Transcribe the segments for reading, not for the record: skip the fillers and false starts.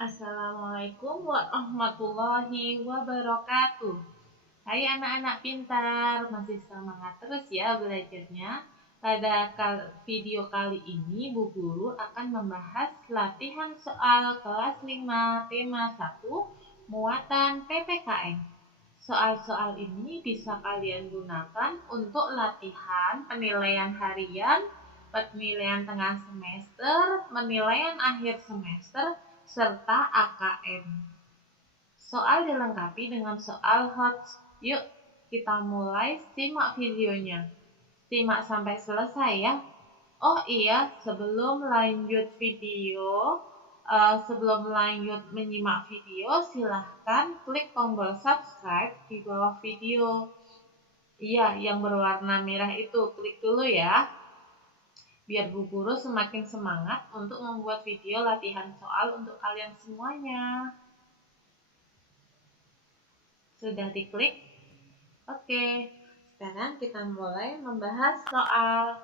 Assalamualaikum warahmatullahi wabarakatuh. Hai anak-anak pintar, masih semangat terus ya belajarnya. Pada video kali ini, Bu Guru akan membahas latihan soal kelas 5 tema 1 muatan PPKN. Soal-soal ini bisa kalian gunakan untuk latihan penilaian harian, penilaian tengah semester, penilaian akhir semester, serta AKM. Soal dilengkapi dengan soal HOTS. Yuk, kita mulai simak videonya. Simak sampai selesai ya. Oh iya, sebelum lanjut menyimak video, silahkan klik tombol subscribe di bawah video. Iya, yang berwarna merah itu, klik dulu ya. Biar Bu Guru semakin semangat untuk membuat video latihan soal untuk kalian semuanya. Sudah diklik? Oke, sekarang kita mulai membahas soal.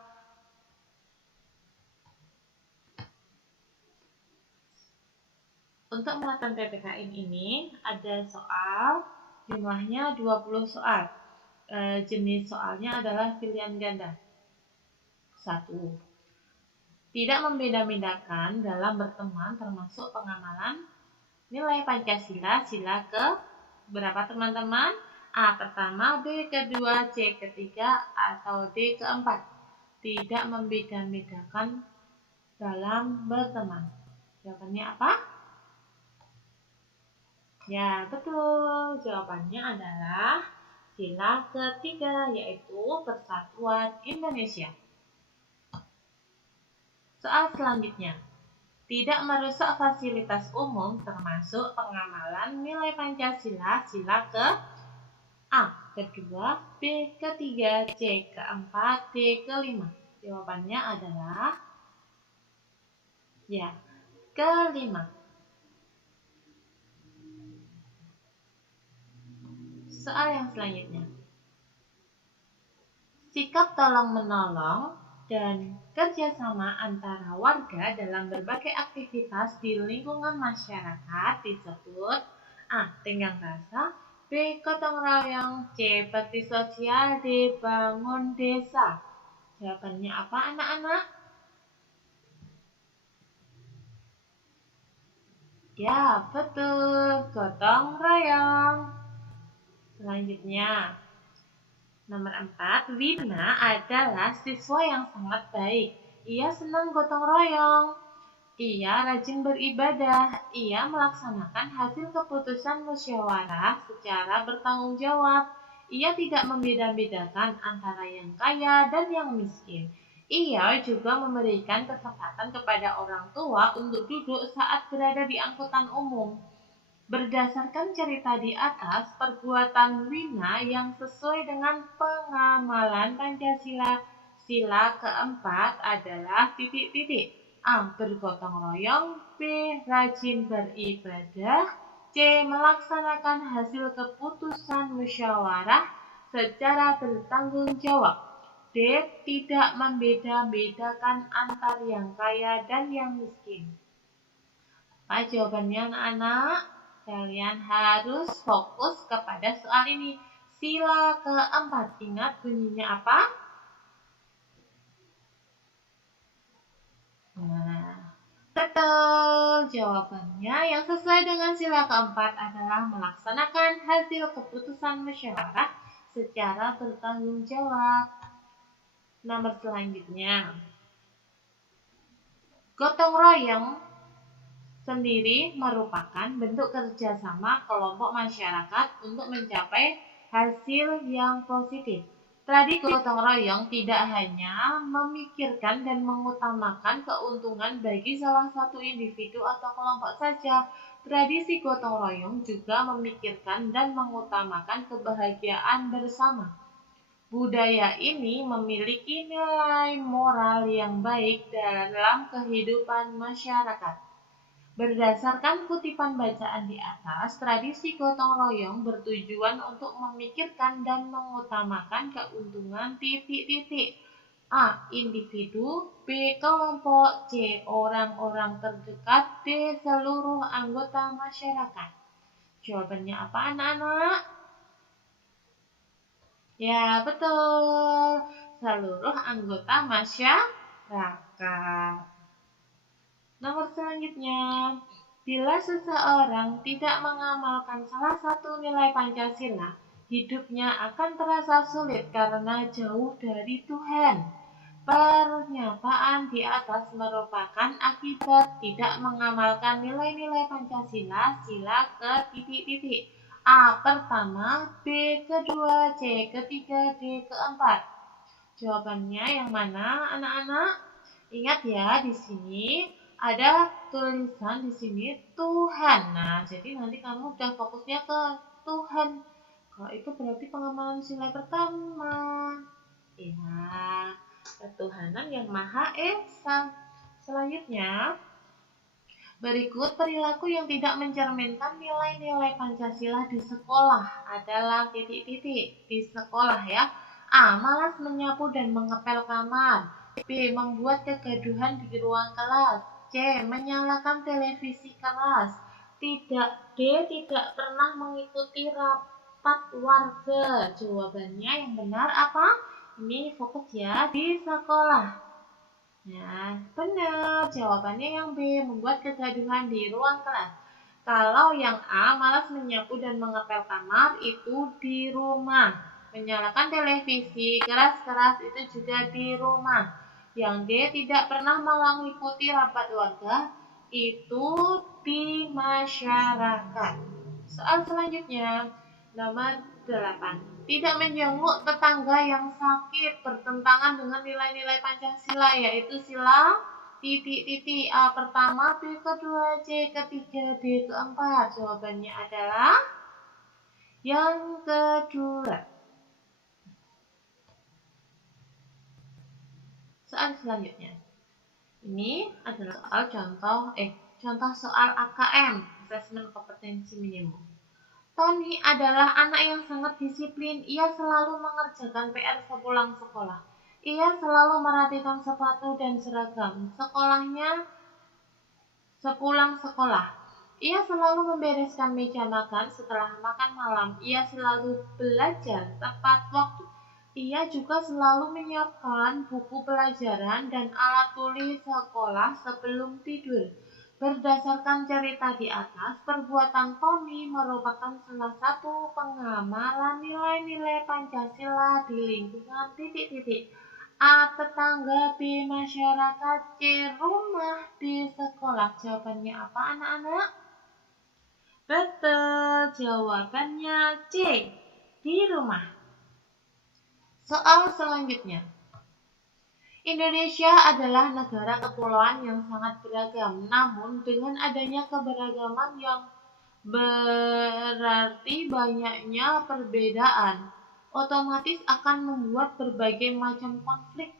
Untuk muatan PPKN ini ada soal, jumlahnya 20 soal. Jenis soalnya adalah pilihan ganda. 1. Tidak membeda-bedakan dalam berteman termasuk pengamalan nilai Pancasila sila ke berapa teman-teman? A pertama, B kedua, C ketiga, atau D keempat. Tidak membeda-bedakan dalam berteman. Jawabannya apa? Ya, betul. Jawabannya adalah sila ketiga, yaitu Persatuan Indonesia. Soal selanjutnya. Tidak merusak fasilitas umum termasuk pengamalan nilai Pancasila sila ke A kedua, B ketiga, C keempat, D kelima. Jawabannya adalah ya, kelima. Soal yang selanjutnya. Sikap tolong-menolong dan kerjasama antara warga dalam berbagai aktivitas di lingkungan masyarakat disebut A. Tenggang rasa, B. Gotong royong, C. Bakti sosial, D. Bangun desa. Jawabannya apa anak-anak? Ya, betul. Gotong royong. Selanjutnya, nomor 4, Wina adalah siswa yang sangat baik. Ia senang gotong royong. Ia rajin beribadah. Ia melaksanakan hasil keputusan musyawarah secara bertanggung jawab. Ia tidak membeda-bedakan antara yang kaya dan yang miskin. Ia juga memberikan kesempatan kepada orang tua untuk duduk saat berada di angkutan umum. Berdasarkan cerita di atas, perbuatan Wina yang sesuai dengan pengamalan Pancasila sila keempat adalah A. Bergotong royong, B. Rajin beribadah, C. Melaksanakan hasil keputusan musyawarah secara bertanggung jawab, D. Tidak membeda-bedakan antar yang kaya dan yang miskin. Apa jawabannya anak-anak? Kalian harus fokus kepada soal ini. Sila keempat, ingat bunyinya apa? Nah, betul. Jawabannya yang sesuai dengan sila keempat adalah melaksanakan hasil keputusan musyawarah secara bertanggung jawab. Nomor selanjutnya. Gotong royong sendiri merupakan bentuk kerjasama kelompok masyarakat untuk mencapai hasil yang positif. Tradisi gotong royong tidak hanya memikirkan dan mengutamakan keuntungan bagi salah satu individu atau kelompok saja. Tradisi gotong royong juga memikirkan dan mengutamakan kebahagiaan bersama. Budaya ini memiliki nilai moral yang baik dalam kehidupan masyarakat. Berdasarkan kutipan bacaan di atas, tradisi gotong royong bertujuan untuk memikirkan dan mengutamakan keuntungan A. Individu, B. Kelompok, C. Orang-orang terdekat, D. Seluruh anggota masyarakat. Jawabannya apa anak-anak? Ya, betul. Seluruh anggota masyarakat. Nomor selanjutnya, bila seseorang tidak mengamalkan salah satu nilai Pancasila, hidupnya akan terasa sulit karena jauh dari Tuhan. Pernyataan di atas merupakan akibat tidak mengamalkan nilai-nilai Pancasila. Sila ke titik-titik. A. Pertama, B. Kedua, C. Ketiga, D. Keempat. Jawabannya yang mana, anak-anak? Ingat ya, di sini ada tulisan di sini Tuhan. Nah, jadi nanti kamu udah fokusnya ke Tuhan. Kalau itu berarti pengamalan sila pertama. Ya, ketuhanan yang Maha Esa. Selanjutnya, berikut perilaku yang tidak mencerminkan nilai-nilai Pancasila di sekolah adalah titik-titik di sekolah ya. A. Malas menyapu dan mengepel kamar. B. Membuat kegaduhan di ruang kelas. C. Menyalakan televisi keras. D. Tidak pernah mengikuti rapat warga. Jawabannya yang benar apa? Ini fokus ya di sekolah. Nah, benar. Jawabannya yang B, membuat kegaduhan di ruang kelas. Kalau yang A, malas menyapu dan mengepel kamar, itu di rumah. Menyalakan televisi keras-keras itu juga di rumah. Yang D, tidak pernah mengikuti rapat warga, itu di masyarakat. Soal selanjutnya, nomor 8. Tidak menjenguk tetangga yang sakit bertentangan dengan nilai-nilai Pancasila, yaitu sila titik-titik. A pertama, B kedua, C ketiga, D keempat. Jawabannya adalah yang kedua. Soal selanjutnya. Ini adalah contoh soal AKM, Asesmen Kompetensi Minimum. Tony adalah anak yang sangat disiplin. Ia selalu mengerjakan PR sepulang sekolah. Ia selalu merapikan sepatu dan seragam sepulang sekolah. Ia selalu membereskan meja makan setelah makan malam. Ia selalu belajar tepat waktu. Ia juga selalu menyiapkan buku pelajaran dan alat tulis sekolah sebelum tidur. Berdasarkan cerita di atas, perbuatan Tony merupakan salah satu pengamalan nilai-nilai Pancasila di lingkungan titik-titik. A. Tetangga, B. Masyarakat, C. Rumah, D. Sekolah. Jawabannya apa anak-anak? Betul, jawabannya C. Di rumah. Soal selanjutnya. Indonesia adalah negara kepulauan yang sangat beragam, namun dengan adanya keberagaman yang berarti banyaknya perbedaan, otomatis akan membuat berbagai macam konflik.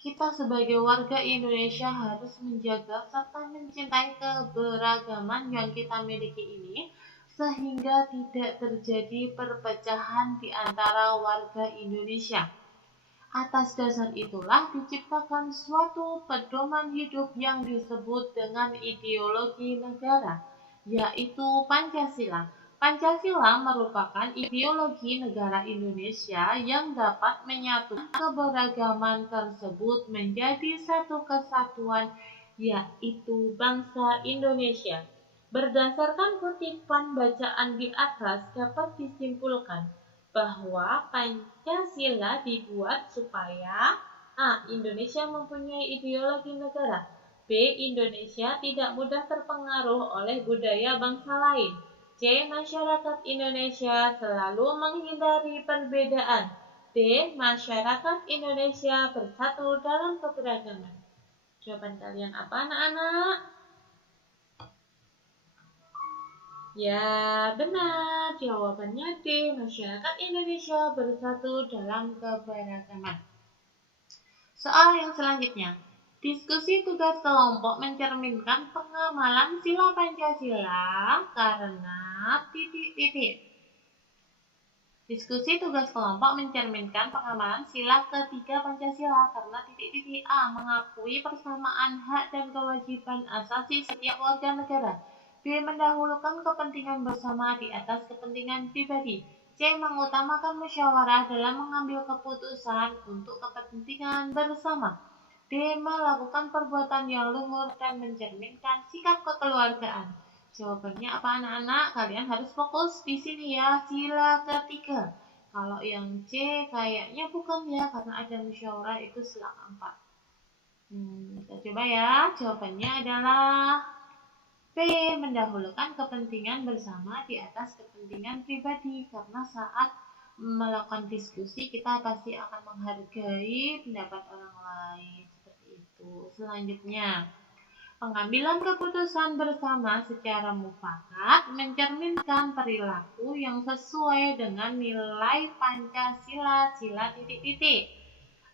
Kita sebagai warga Indonesia harus menjaga serta mencintai keberagaman yang kita miliki ini, sehingga tidak terjadi perpecahan di antara warga Indonesia. Atas dasar itulah diciptakan suatu pedoman hidup yang disebut dengan ideologi negara, yaitu Pancasila. Pancasila merupakan ideologi negara Indonesia yang dapat menyatukan keberagaman tersebut menjadi satu kesatuan, yaitu bangsa Indonesia. Berdasarkan kutipan bacaan di atas dapat disimpulkan bahwa Pancasila dibuat supaya A. Indonesia mempunyai ideologi negara, B. Indonesia tidak mudah terpengaruh oleh budaya bangsa lain, C. Masyarakat Indonesia selalu menghindari perbedaan, D. Masyarakat Indonesia bersatu dalam keberagaman. Jawaban kalian apa anak-anak? Ya, benar. Jawabannya D. Masyarakat Indonesia bersatu dalam keberagaman. Soal yang selanjutnya. Diskusi tugas kelompok mencerminkan pengamalan sila Pancasila karena titik-titik. Diskusi tugas kelompok mencerminkan pengamalan sila ketiga Pancasila karena A. Mengakui persamaan hak dan kewajiban asasi setiap warga negara. B. Mendahulukan kepentingan bersama di atas kepentingan pribadi. C. Mengutamakan musyawarah dalam mengambil keputusan untuk kepentingan bersama. D. Melakukan perbuatan yang luhur dan mencerminkan sikap kekeluargaan. Jawabannya apa anak-anak? Kalian harus fokus di sini ya, sila ketiga. Kalau yang C kayaknya bukan ya, karena ada musyawarah itu sila keempat. Kita coba ya, jawabannya adalah B. Mendahulukan kepentingan bersama di atas kepentingan pribadi. Karena saat melakukan diskusi kita pasti akan menghargai pendapat orang lain. Seperti itu. Selanjutnya, pengambilan keputusan bersama secara mufakat mencerminkan perilaku yang sesuai dengan nilai Pancasila sila titik-titik.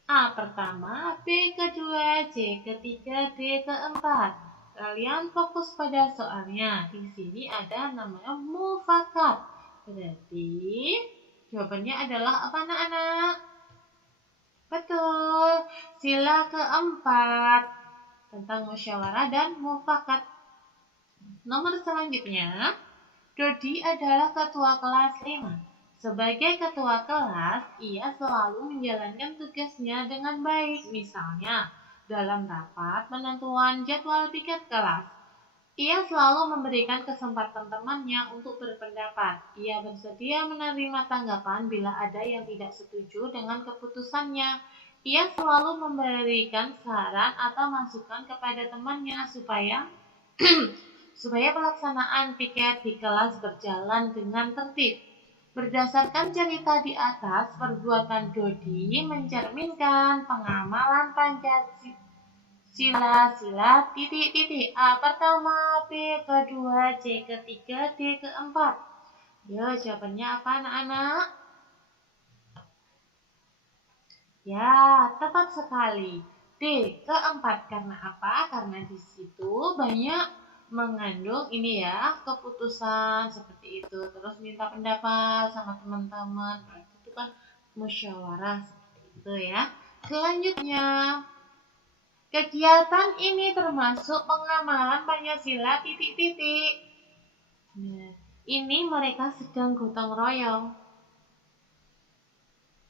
A pertama, B kedua, C ketiga, D keempat. Kalian fokus pada soalnya. Di sini ada namanya mufakat. Berarti jawabannya adalah apa anak-anak? Betul, sila keempat tentang musyawarah dan mufakat. Nomor selanjutnya, Dodi adalah ketua kelas 5. Sebagai ketua kelas, ia selalu menjalankan tugasnya dengan baik. Misalnya, dalam rapat penentuan jadwal piket kelas, ia selalu memberikan kesempatan temannya untuk berpendapat. Ia bersedia menerima tanggapan bila ada yang tidak setuju dengan keputusannya. Ia selalu memberikan saran atau masukan kepada temannya supaya pelaksanaan piket di kelas berjalan dengan tertib. Berdasarkan cerita di atas, perbuatan Dodi mencerminkan pengamalan Pancasila titik-titik. A pertama, B kedua, C ketiga, D keempat. Yo, jawabannya apa anak-anak? Ya, tepat sekali. D keempat. Karena apa? Karena di situ banyak mengandung ini ya, keputusan seperti itu. Terus minta pendapat sama teman-teman. Itu kan musyawarah seperti itu ya. Selanjutnya, kegiatan ini termasuk pengamalan Pancasila titik-titik. Nah, ini mereka sedang gotong royong.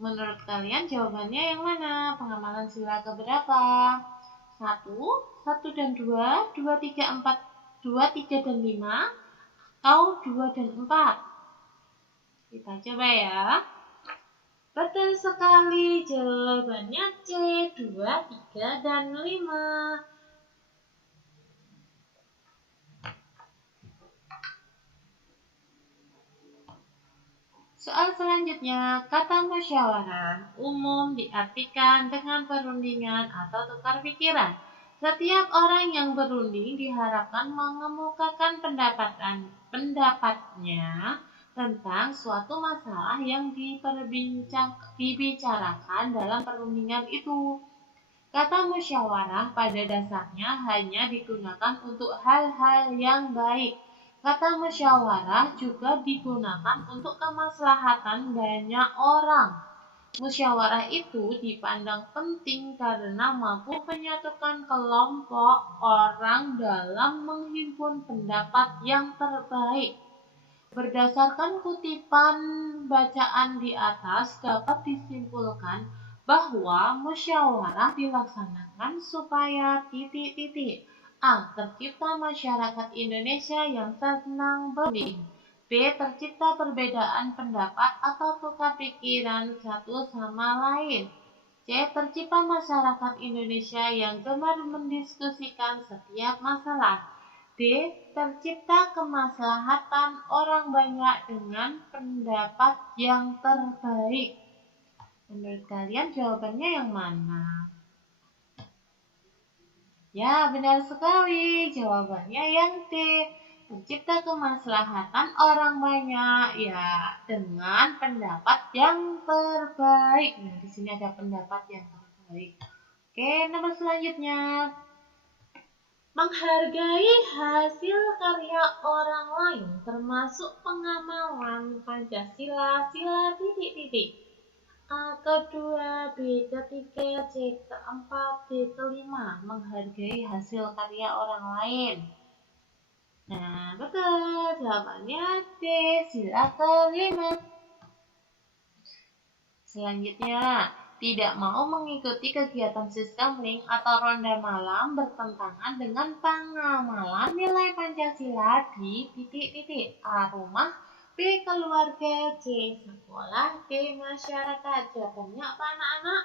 Menurut kalian jawabannya yang mana? Pengamalan sila keberapa? 1, 1 dan 2, 2, 3, 4, 2, 3 dan 5, atau 2 dan 4? Kita coba ya. Betul sekali, jawabannya C, 2, 3, dan 5. Soal selanjutnya, kata musyawarah umum diartikan dengan perundingan atau tukar pikiran. Setiap orang yang berunding diharapkan mengemukakan pendapatnya tentang suatu masalah yang dibicarakan dalam perundingan itu. Kata musyawarah pada dasarnya hanya digunakan untuk hal-hal yang baik. Kata musyawarah juga digunakan untuk kemaslahatan banyak orang. Musyawarah itu dipandang penting karena mampu menyatukan kelompok orang dalam menghimpun pendapat yang terbaik. Berdasarkan kutipan bacaan di atas dapat disimpulkan bahwa musyawarah dilaksanakan supaya titik-titik. A. Tercipta masyarakat Indonesia yang senang berunding. B. Tercipta perbedaan pendapat atau tukar pikiran satu sama lain. C. Tercipta masyarakat Indonesia yang gemar mendiskusikan setiap masalah. D. Tercipta kemaslahatan orang banyak dengan pendapat yang terbaik. Menurut kalian jawabannya yang mana? Ya, benar sekali. Jawabannya yang D. Tercipta kemaslahatan orang banyak ya dengan pendapat yang terbaik. Nah, di sini ada pendapat yang terbaik. Oke, nomor selanjutnya. Menghargai hasil karya orang lain termasuk pengamalan Pancasila, sila titik-titik. A kedua, B ketiga, C keempat, D kelima. Menghargai hasil karya orang lain. Nah, betul. Jawabannya D, sila kelima. Selanjutnya, tidak mau mengikuti kegiatan sistemling atau ronda malam bertentangan dengan pengamalan nilai Pancasila di titik-titik. A. Rumah, B. Keluarga, C. Sekolah, D. Masyarakat. Jawabannya apa anak-anak?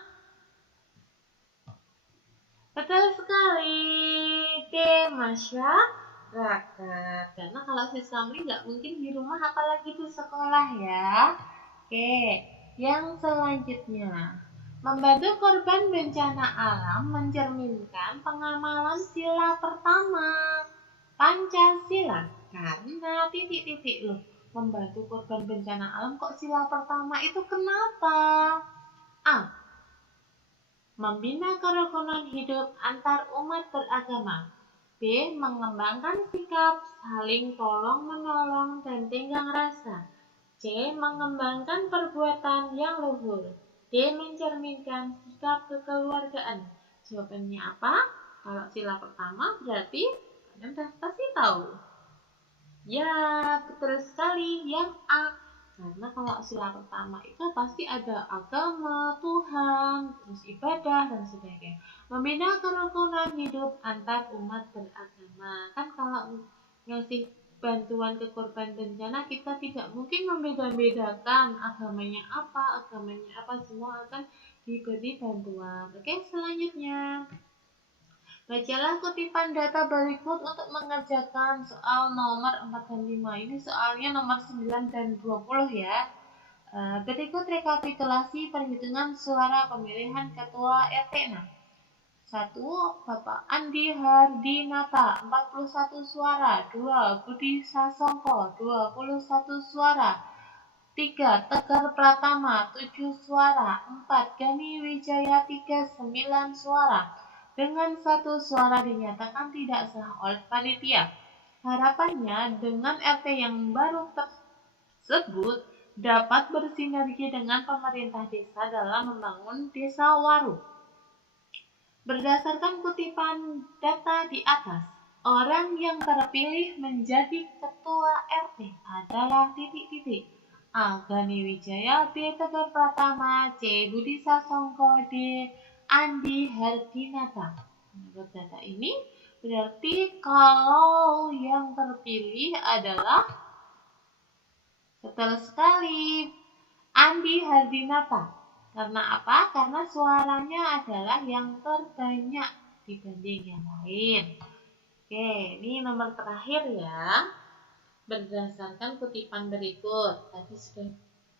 Betul sekali, D. Masyarakat. Karena kalau sistemling nggak mungkin di rumah apalagi di sekolah ya. Oke. Yang selanjutnya, membantu korban bencana alam mencerminkan pengamalan sila pertama Pancasila. Karena titik-titik loh, membantu korban bencana alam kok sila pertama itu kenapa? A. Membina kerukunan hidup antar umat beragama. B. Mengembangkan sikap saling tolong-menolong dan tenggang rasa. C. Mengembangkan perbuatan yang luhur. D. Mencerminkan sikap kekeluargaan. Jawabannya apa? Kalau sila pertama berarti kalian pasti tahu. Ya, betul sekali. Yang A. Karena kalau sila pertama itu pasti ada agama, Tuhan, terus ibadah, dan sebagainya. Membina kerukunan hidup antar umat beragama. Kan kalau ngasih bantuan ke korban bencana, kita tidak mungkin membeda-bedakan agamanya apa, semua akan diberi bantuan. Oke, selanjutnya. Bacalah kutipan data berikut untuk mengerjakan soal nomor 4 dan 5. Ini soalnya nomor 9 dan 20 ya. Berikut rekapitulasi perhitungan suara pemilihan ketua RT 6. 1. Bapak Andi Hardinata 41 suara. 2. Budi Sasongko 21 suara. 3. Tegar Pratama 7 suara. 4. Gani Wijaya 39 suara. Dengan 1 suara dinyatakan tidak sah oleh panitia. Harapannya dengan RT yang baru tersebut dapat bersinergi dengan pemerintah desa dalam membangun desa Waru. Berdasarkan kutipan data di atas, orang yang terpilih menjadi ketua RT adalah titik-titik. A. Gani Wijaya, B. Tegar Pratama, C. Budi Sasongko, D. Andi Hardinata. Menurut data ini, berarti kalau yang terpilih adalah betul sekali Andi Hardinata. Karena apa? Karena suaranya adalah yang terbanyak dibanding yang lain. Oke, ini nomor terakhir ya. Berdasarkan kutipan berikut, tadi sudah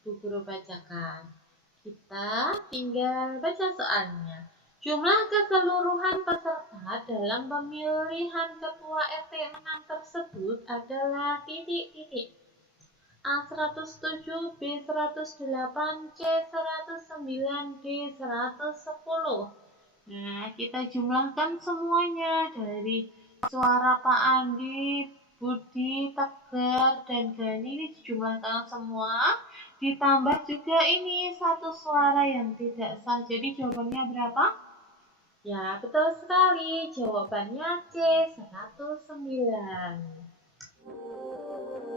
Bu Guru bacakan. Kita tinggal baca soalnya. Jumlah keseluruhan peserta dalam pemilihan ketua RT 6 tersebut adalah titik-titik. A 107, B 108, C 109, D 110. Nah, kita jumlahkan semuanya dari suara Pak Andi, Budi, Tegar, dan Gani ini dijumlahkan semua. Ditambah juga ini 1 suara yang tidak sah. Jadi jawabannya berapa? Ya, betul sekali. Jawabannya C 109.